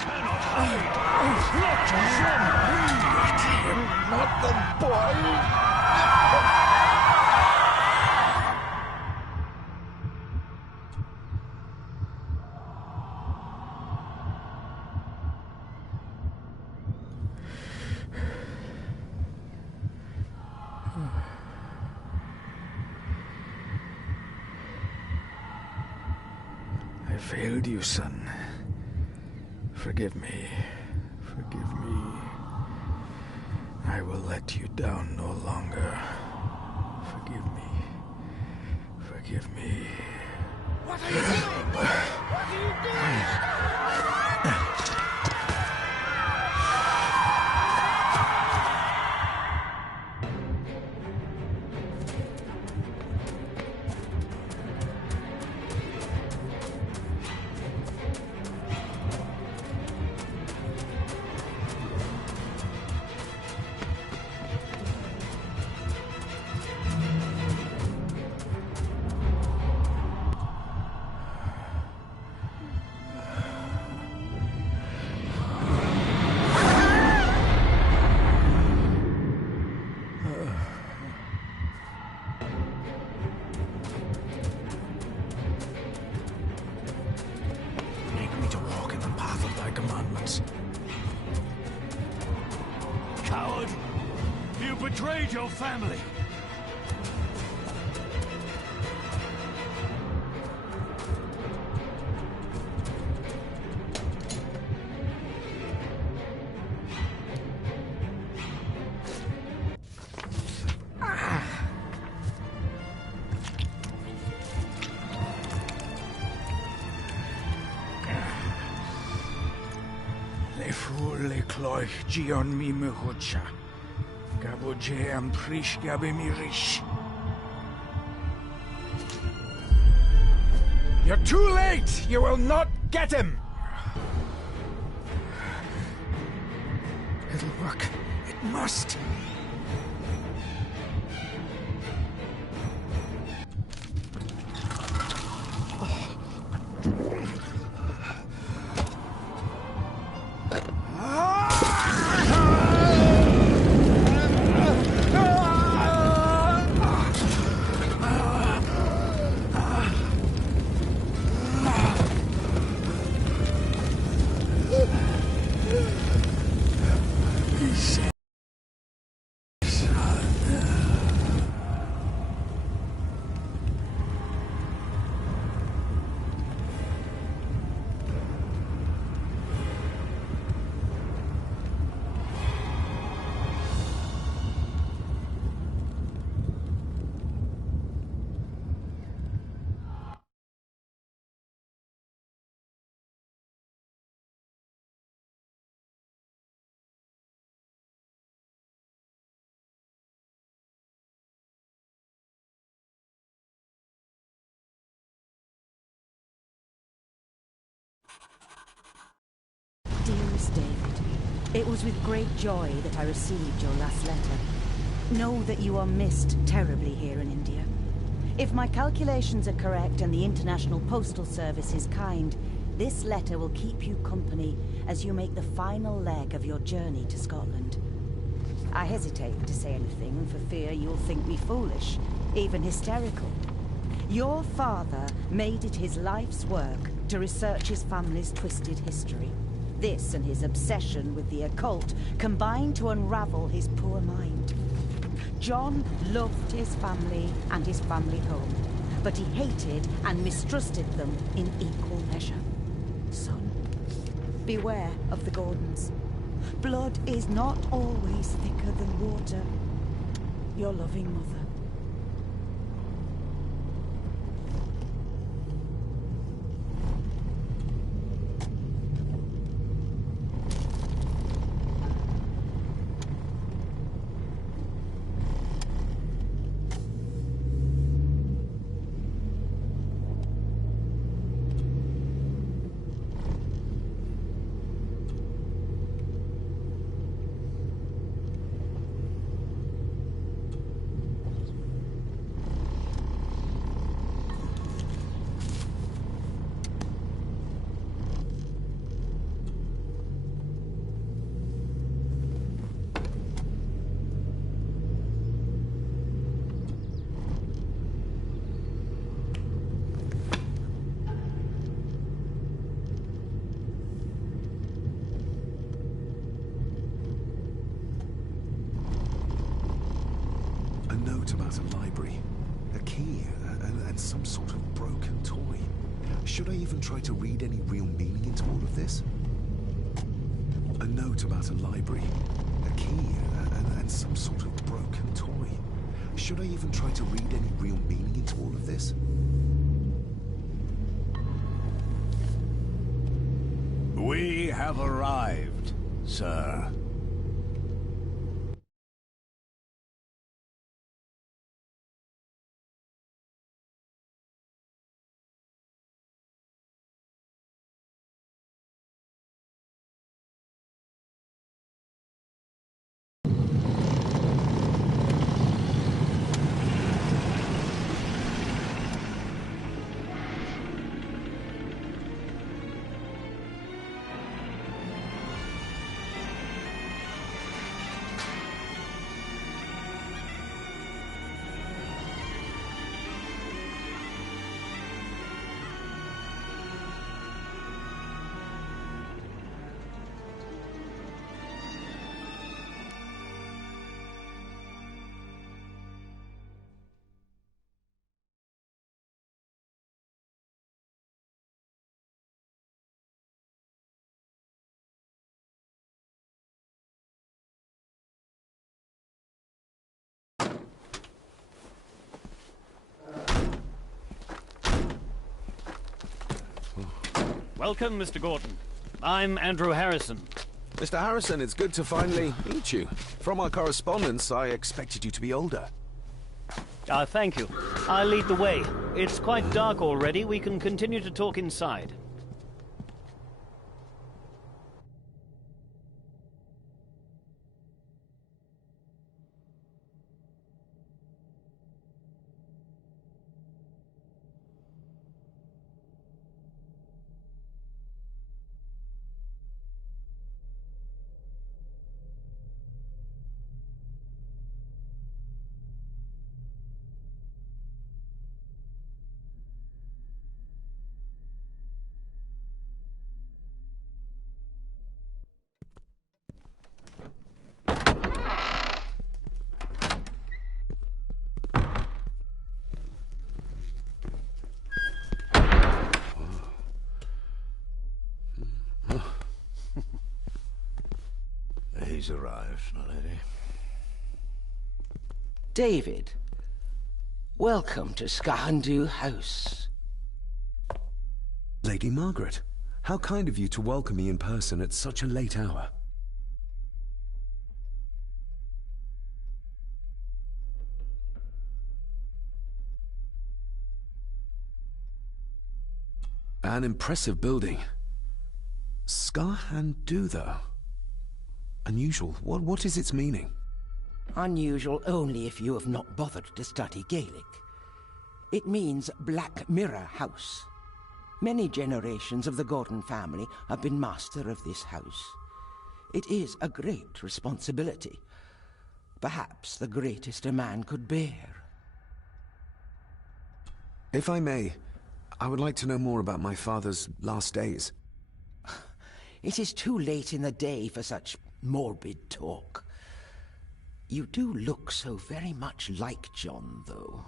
cannot hide! Not from me! Not the boy! I failed you, son. Forgive me. Forgive me. I will let you down no longer. Forgive me. Forgive me. What are you doing? What are you doing? Coward! You betrayed your family! Le cloich gion mi mehucha. Gaboje am prish gabe mi rish. You're too late! You will not get him! It'll work. It must. Dearest David, it was with great joy that I received your last letter. Know that you are missed terribly here in India. If my calculations are correct and the International Postal Service is kind, this letter will keep you company as you make the final leg of your journey to Scotland. I hesitate to say anything for fear you'll think me foolish, even hysterical. Your father made it his life's work to research his family's twisted history. This and his obsession with the occult combined to unravel his poor mind. John loved his family and his family home, but he hated and mistrusted them in equal measure. Son, beware of the Gordons. Blood is not always thicker than water. Your loving mother. note about a library, a key, and some sort of broken toy. Should I even try to read any real meaning into all of this? A note about a library, a key, and some sort of broken toy. Should I even try to read any real meaning into all of this? We have arrived, sir. Welcome, Mr. Gordon. I'm Andrew Harrison. Mr. Harrison, it's good to finally meet you. From our correspondence, I expected you to be older. Thank you. I'll lead the way. It's quite dark already. We can continue to talk inside. He's arrived, my lady. David, welcome to Skahandu House. Lady Margaret, how kind of you to welcome me in person at such a late hour. An impressive building. Skahandu, though. Unusual. What is its meaning? Unusual only if you have not bothered to study Gaelic. It means Black Mirror House. Many generations of the Gordon family have been master of this house. It is a great responsibility. Perhaps the greatest a man could bear. If I may, I would like to know more about my father's last days. It is too late in the day for such morbid talk. You do look so very much like John, though.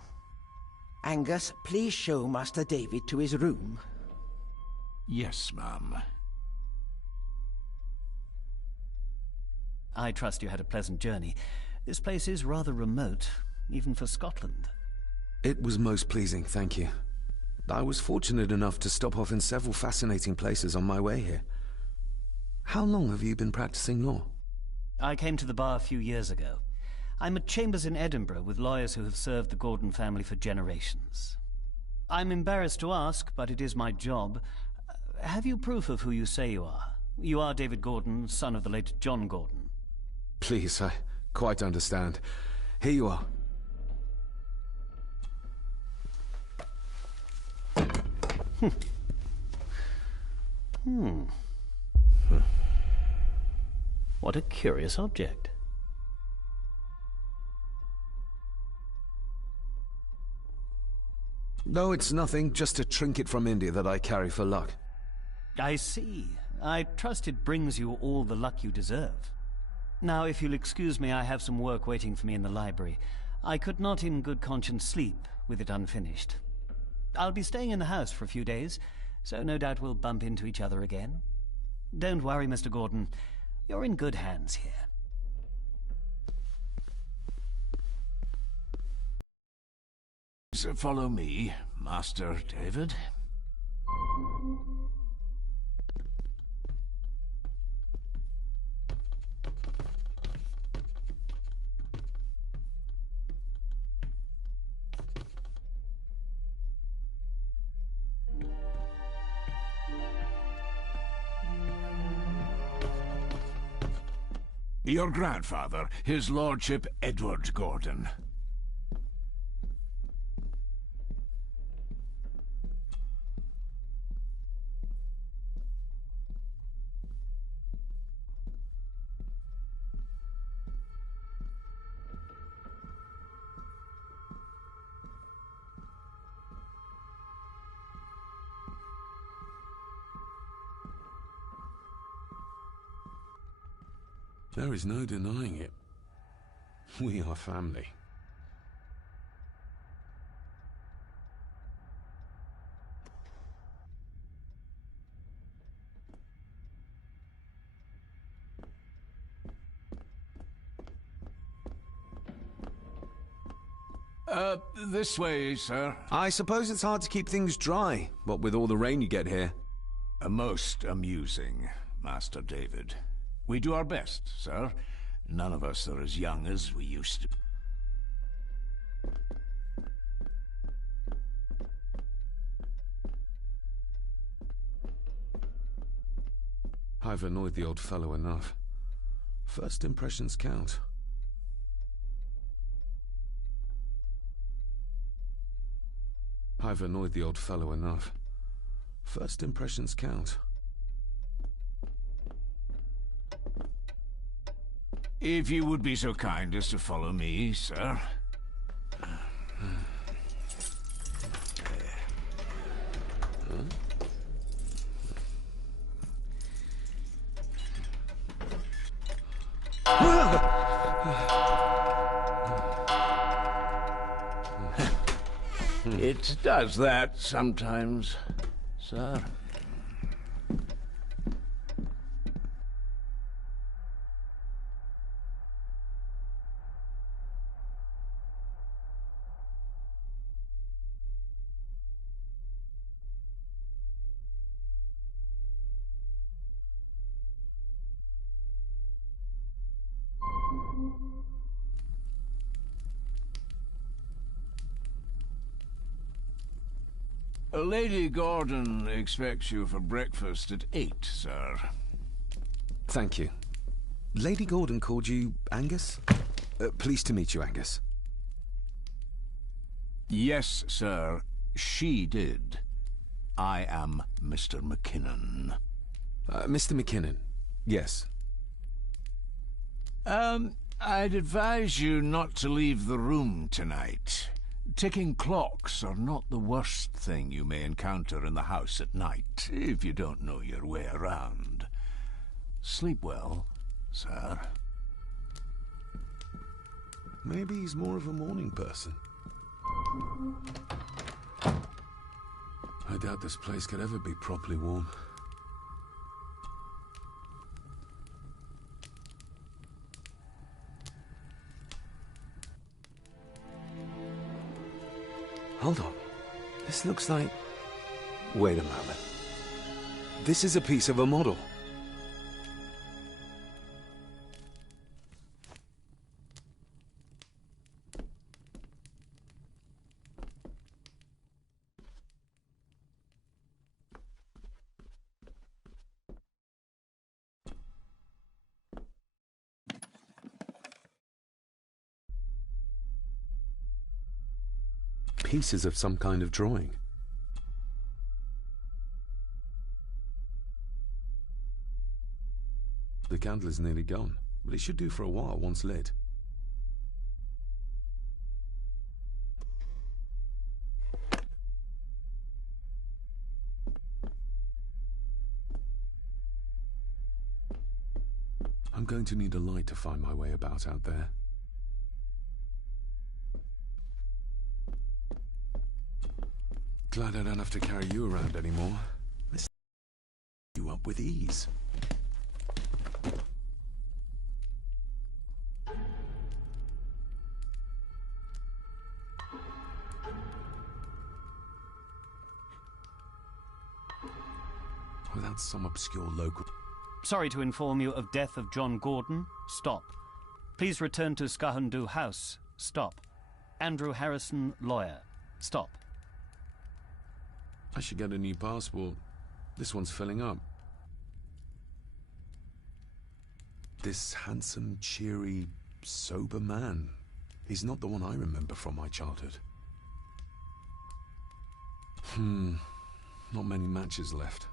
Angus, please show Master David to his room. Yes, ma'am. I trust you had a pleasant journey. This place is rather remote, even for Scotland. It was most pleasing, thank you. I was fortunate enough to stop off in several fascinating places on my way here. How long have you been practicing law? I came to the bar a few years ago. I'm at chambers in Edinburgh with lawyers who have served the Gordon family for generations. I'm embarrassed to ask, but it is my job. Have you proof of who you say you are? You are David Gordon, son of the late John Gordon. Please, I quite understand. Here you are. What a curious object. No, it's nothing. Just a trinket from India that I carry for luck. I see. I trust it brings you all the luck you deserve. Now, if you'll excuse me, I have some work waiting for me in the library. I could not in good conscience sleep with it unfinished. I'll be staying in the house for a few days, so no doubt we'll bump into each other again. Don't worry, Mr. Gordon. You're in good hands here. So follow me, Master David. Your grandfather, His Lordship Edward Gordon. There is no denying it. We are family. This way, sir. I suppose it's hard to keep things dry, what with all the rain you get here. Most amusing, Master David. We do our best, sir. None of us are as young as we used to. I've annoyed the old fellow enough. First impressions count. I've annoyed the old fellow enough. First impressions count. If you would be so kind as to follow me, sir. It does that sometimes, sir. Lady Gordon expects you for breakfast at 8, sir. Thank you. Lady Gordon called you Angus? Pleased to meet you, Angus. Yes, sir. She did. I am Mr. McKinnon. Mr. McKinnon. Yes. I'd advise you not to leave the room tonight. Ticking clocks are not the worst thing you may encounter in the house at night, if you don't know your way around. Sleep well, sir. Maybe he's more of a morning person. I doubt this place could ever be properly warm. Hold on. This looks like... Wait a moment. This is a piece of a model. Pieces of some kind of drawing. The candle is nearly gone, but it should do for a while once lit. I'm going to need a light to find my way about out there. Glad I don't have to carry you around anymore. Let's you up with ease. Without some obscure local... Sorry to inform you of death of John Gordon. Stop. Please return to Skahundu House. Stop. Andrew Harrison, lawyer. Stop. I should get a new passport. This one's filling up. This handsome, cheery, sober man. He's not the one I remember from my childhood. Not many matches left.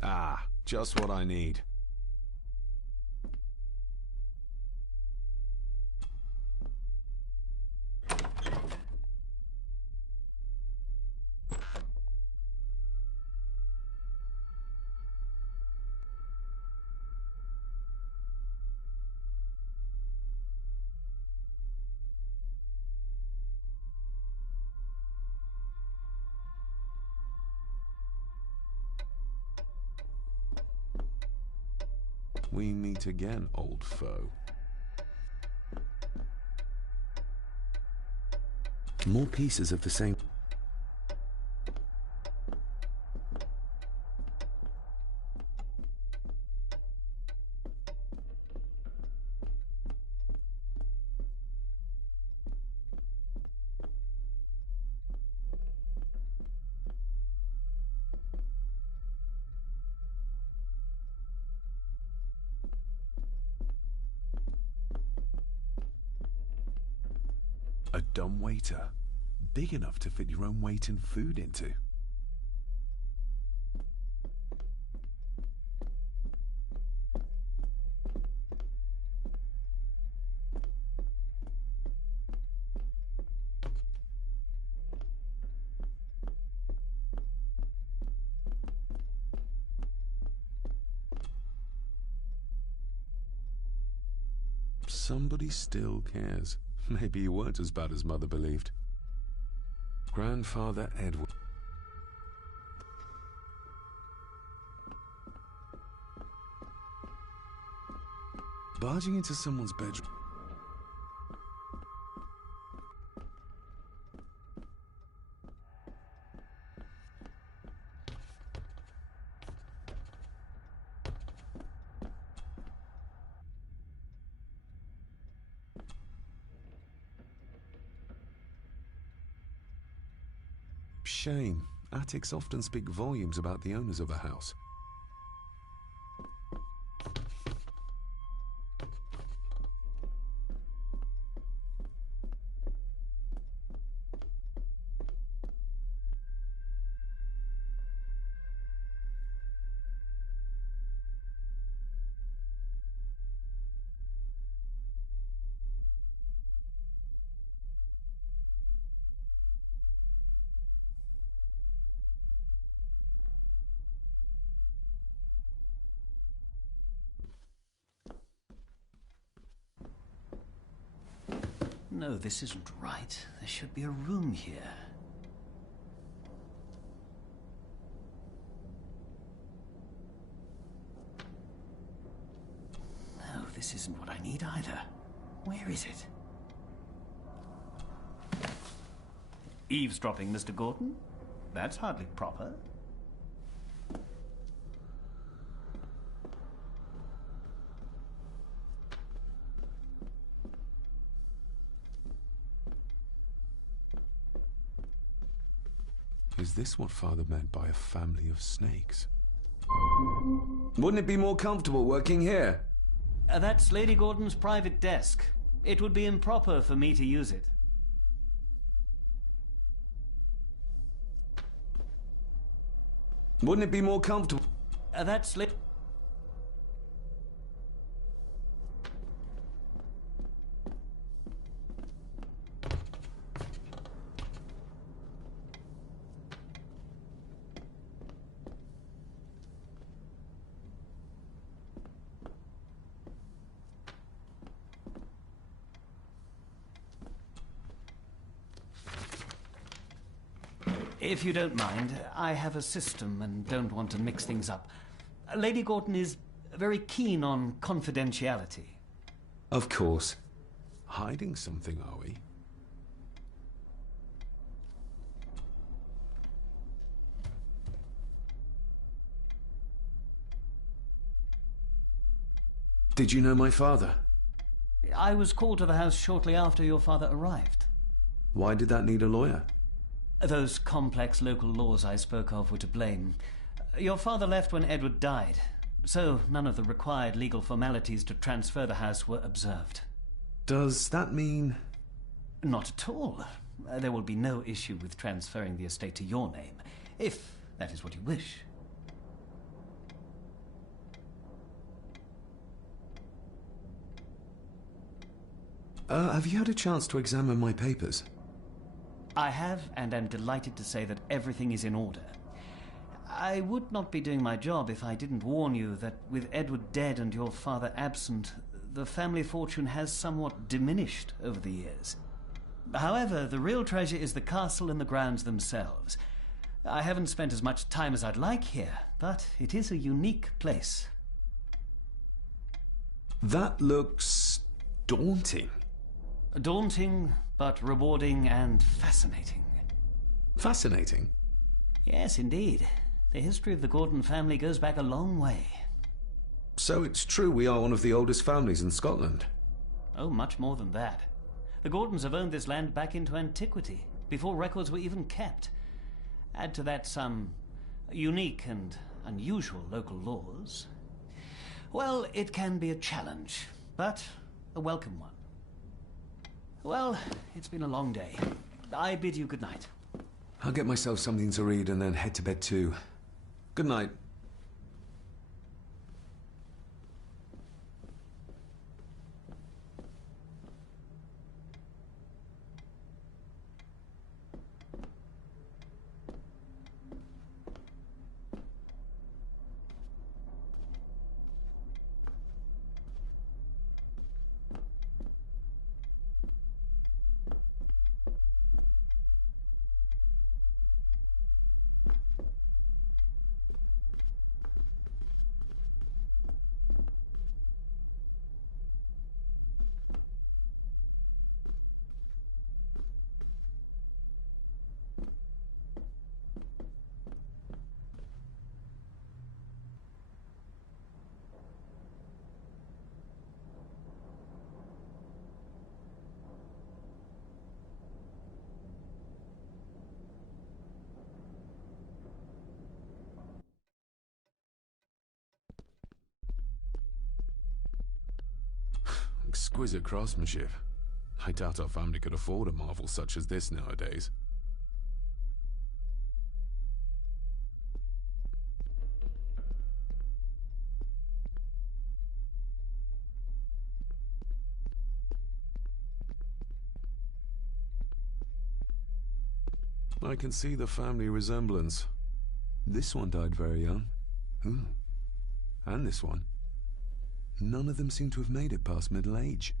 Ah, just what I need. We meet again, old foe. More pieces of the same... A dumbwaiter, big enough to fit your own weight in food into. Somebody still cares. Maybe you weren't as bad as Mother believed. Grandfather Edward. Barging into someone's bedroom. Shame. Attics often speak volumes about the owners of a house. No, this isn't right. There should be a room here. No, this isn't what I need either. Where is it? Eavesdropping, Mr. Gordon? That's hardly proper. Is this what Father meant by a family of snakes? Wouldn't it be more comfortable working here? That's Lady Gordon's private desk. It would be improper for me to use it. Wouldn't it be more comfortable? That slip... If you don't mind, I have a system and don't want to mix things up. Lady Gordon is very keen on confidentiality. Of course. Hiding something, are we? Did you know my father? I was called to the house shortly after your father arrived. Why did that need a lawyer? Those complex local laws I spoke of were to blame. Your father left when Edward died, so none of the required legal formalities to transfer the house were observed. Does that mean... Not at all. There will be no issue with transferring the estate to your name, if that is what you wish. Have you had a chance to examine my papers? I have, and am delighted to say that everything is in order. I would not be doing my job if I didn't warn you that with Edward dead and your father absent, the family fortune has somewhat diminished over the years. However, the real treasure is the castle and the grounds themselves. I haven't spent as much time as I'd like here, but it is a unique place. That looks... daunting. Daunting, but rewarding and fascinating. Fascinating? Yes, indeed. The history of the Gordon family goes back a long way. So it's true we are one of the oldest families in Scotland? Oh, much more than that. The Gordons have owned this land back into antiquity, before records were even kept. Add to that some unique and unusual local laws. Well, it can be a challenge, but a welcome one. Well, it's been a long day. I bid you good night. I'll get myself something to read and then head to bed too. Good night. Exquisite craftsmanship. I doubt our family could afford a marvel such as this nowadays. I can see the family resemblance. This one died very young. And this one. None of them seem to have made it past middle age.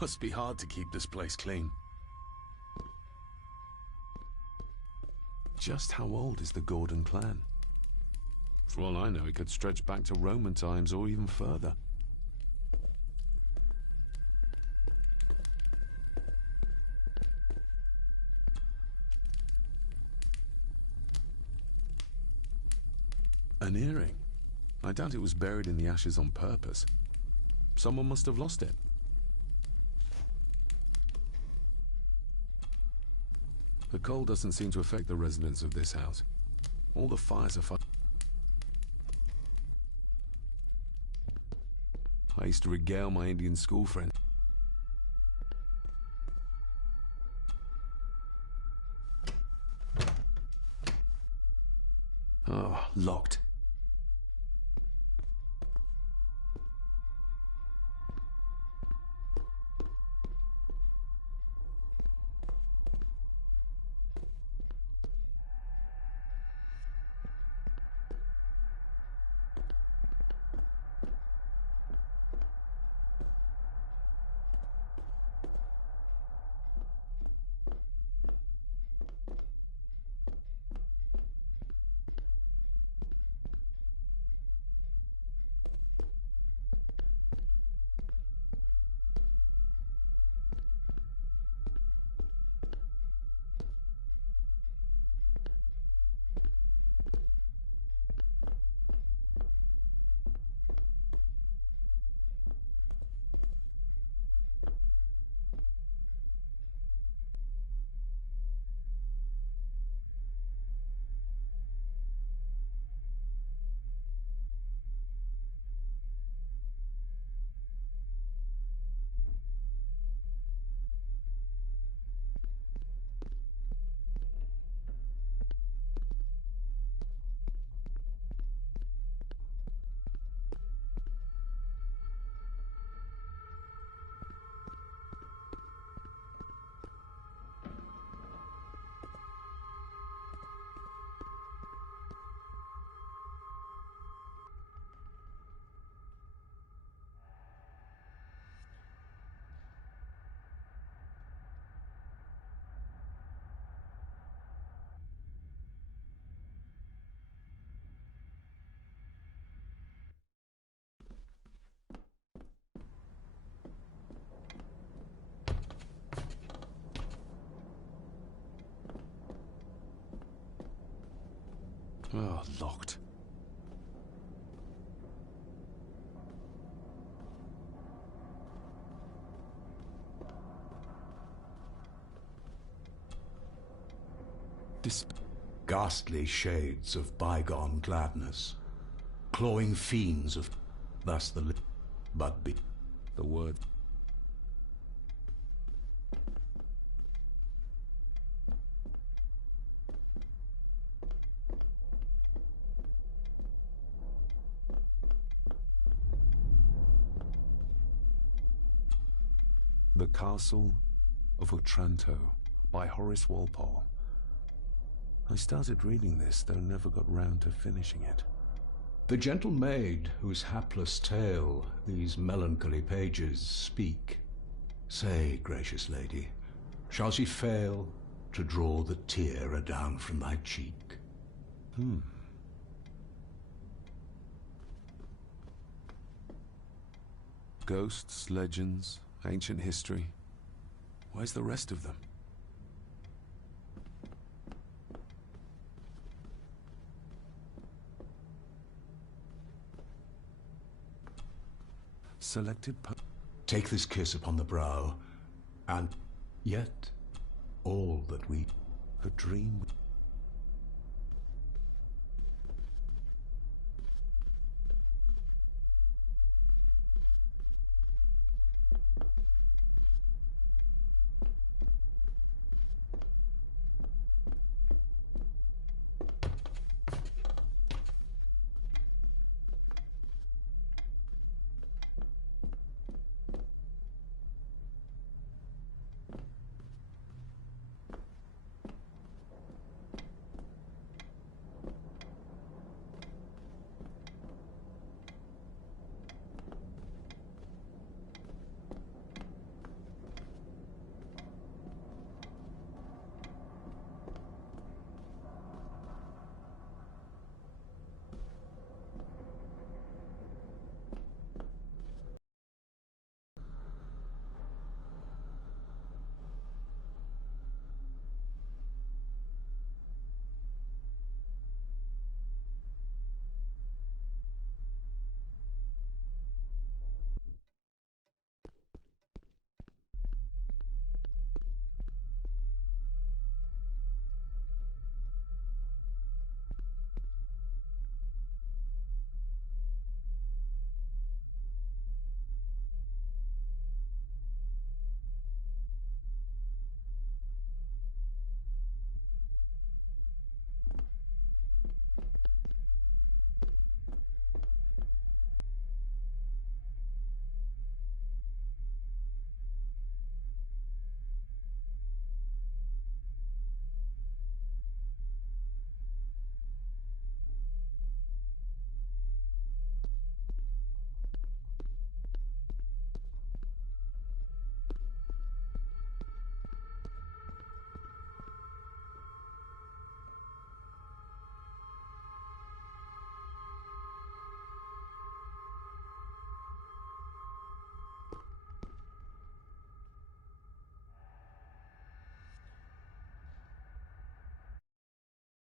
Must be hard to keep this place clean. Just how old is the Gordon clan? For all I know, it could stretch back to Roman times or even further. An earring? I doubt it was buried in the ashes on purpose. Someone must have lost it. The cold doesn't seem to affect the residents of this house. All the fires are I used to regale my Indian school friend. Oh, locked. Oh, locked. Ghastly shades of bygone gladness, clawing fiends of... Thus the but be... The word. The Castle of Otranto by Horace Walpole. I started reading this, though never got round to finishing it. The gentle maid whose hapless tale these melancholy pages speak. Say, gracious lady, shall she fail to draw the tear adown from thy cheek? Ghosts, legends, ancient history. Where's the rest of them? Selected Take this kiss upon the brow, and yet all that we... a dream